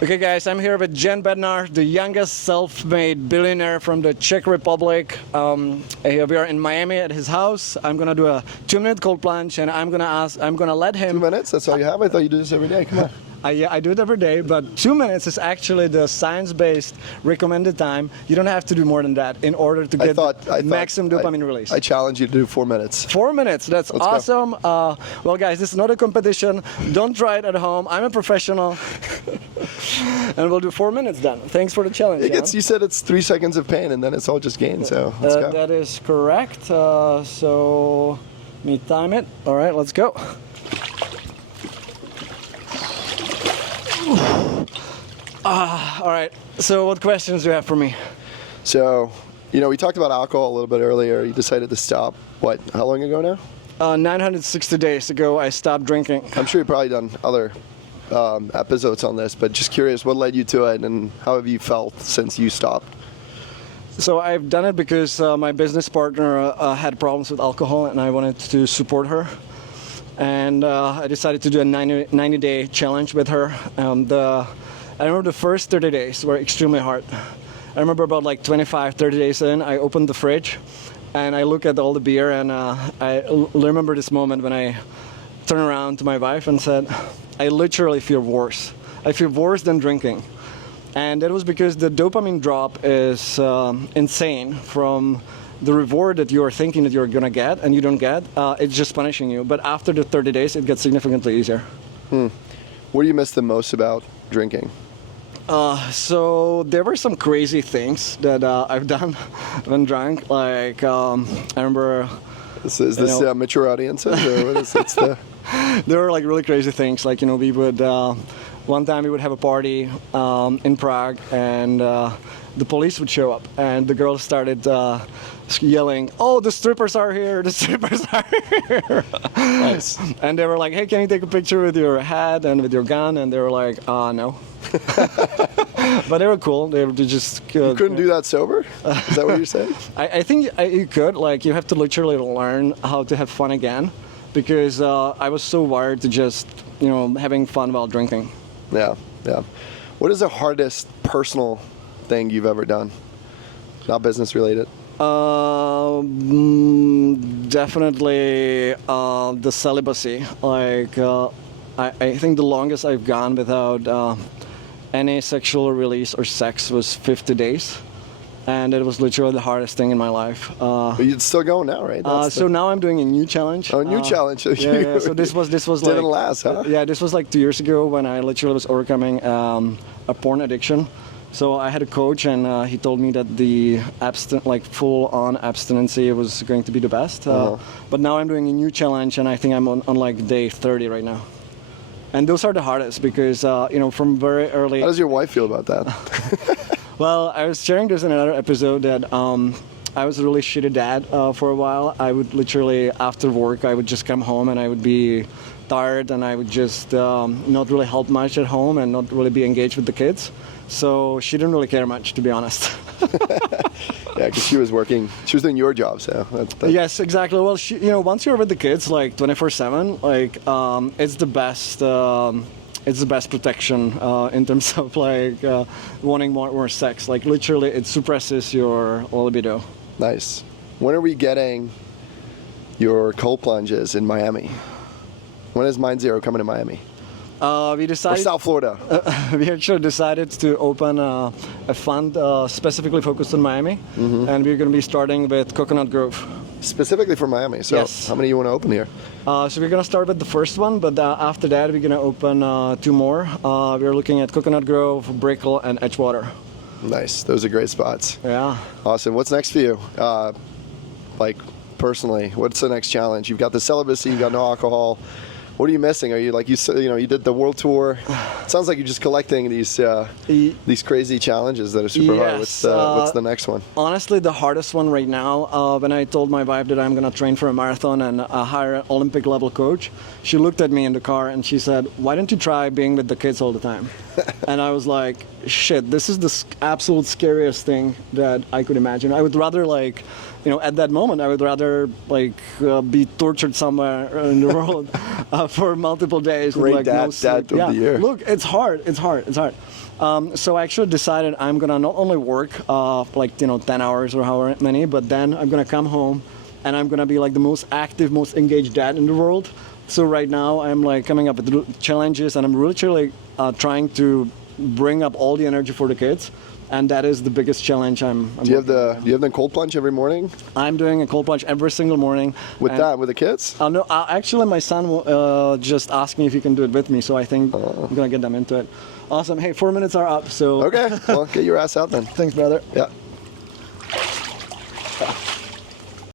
Okay, guys, I'm here with Jan Bednar, the youngest self-made billionaire from the Czech Republic. We are in Miami at his house. I'm gonna do a 2-minute cold plunge, and I'm gonna let him. 2 minutes? That's all you have? I thought you do this every day. Come on. Yeah, I do it every day, but 2 minutes is actually the science-based recommended time. You don't have to do more than that in order to get maximum dopamine release. I challenge you to do 4 minutes. 4 minutes, that's Let's awesome. Well, guys, this is not a competition. Don't try it at home. I'm a professional. And we'll do 4 minutes then. Thanks for the challenge. You said it's 3 seconds of pain and then it's all just gain, so let's go. That is correct. So let me time it. All right, let's go. All right, so what questions do you have for me? So, we talked about alcohol a little bit earlier. You decided to stop, how long ago now? 960 days ago, I stopped drinking. I'm sure you've probably done other episodes on this, but just curious, what led you to it and how have you felt since you stopped? So I've done it because my business partner had problems with alcohol and I wanted to support her. And I decided to do a 90-day challenge with her. I remember the first 30 days were extremely hard. I remember about like 25, 30 days in, I opened the fridge and I look at all the beer and I remember this moment when I turned around to my wife and said, I literally feel worse. I feel worse than drinking. And that was because the dopamine drop is insane from the reward that you're thinking that you're gonna get and you don't get. It's just punishing you. But after the 30 days, it gets significantly easier. What do you miss the most about drinking? So there were some crazy things that I've done when drunk. Like I remember. Is this mature audiences or what is it? There were like really crazy things. Like we would one time we would have a party in Prague and the police would show up and the girls started yelling, "Oh, the strippers are here! The strippers are here!" Nice. And they were like, "Hey, can you take a picture with your hat and with your gun?" And they were like, "No." But they were cool. They just you couldn't do that sober? Is that what you're saying? I think you could. Like you have to literally learn how to have fun again, because I was so wired to just having fun while drinking. Yeah. What is the hardest personal thing you've ever done? Not business related. Definitely the celibacy. Like I think the longest I've gone without any sexual release or sex was 50 days. And it was literally the hardest thing in my life. But you're still going now, right? So now I'm doing a new challenge. Oh, a new challenge. Yeah. So this was didn't last, huh? Yeah, this was like 2 years ago when I literally was overcoming a porn addiction. So I had a coach, and he told me that the full-on abstinency was going to be the best. But now I'm doing a new challenge, and I think I'm on like day 30 right now. And those are the hardest because from very early. How does your wife feel about that? Well, I was sharing this in another episode that I was a really shitty dad for a while. I would literally, after work, I would just come home and I would be tired and I would just not really help much at home and not really be engaged with the kids. So she didn't really care much, to be honest. Yeah, because she was doing your job, so. Yes, exactly. Well, once you're with the kids, like 24/7, like it's the best. It's the best protection in terms of wanting more sex. Like literally, it suppresses your libido. Nice. When are we getting your cold plunges in Miami? When is Mind Zero coming to Miami? We decided. Or South Florida. We actually decided to open a fund specifically focused on Miami, and we're going to be starting with Coconut Grove. Specifically for Miami. So yes. How many do you want to open here? So we're going to start with the first one, but after that we're going to open 2 more. We're looking at Coconut Grove, Brickell, and Edgewater. Nice. Those are great spots. Yeah. Awesome. What's next for you? Personally, what's the next challenge? You've got the celibacy, you've got no alcohol. What are you missing? Are you you did the world tour? It sounds like you're just collecting these crazy challenges that are super hard. What's the next one? Honestly, the hardest one right now, when I told my wife that I'm going to train for a marathon and hire an Olympic level coach, she looked at me in the car and she said, "Why don't you try being with the kids all the time?" And I was like, shit, this is the absolute scariest thing that I could imagine. I would rather at that moment, I would rather be tortured somewhere in the world for multiple days. Great with, dad no sleep. of the year. Look, it's hard. So I actually decided I'm gonna not only work 10 hours or however many, but then I'm gonna come home and I'm gonna be like the most active, most engaged dad in the world. So right now I'm like coming up with challenges, and I'm really trying to bring up all the energy for the kids, and that is the biggest challenge I'm Do you have the cold plunge every morning? I'm doing a cold plunge every single morning. With the kids? No, actually my son just asked me if he can do it with me, so I think I'm gonna get them into it. Awesome. Hey, 4 minutes are up, so. Okay, well, get your ass out then. Thanks, brother. Yeah.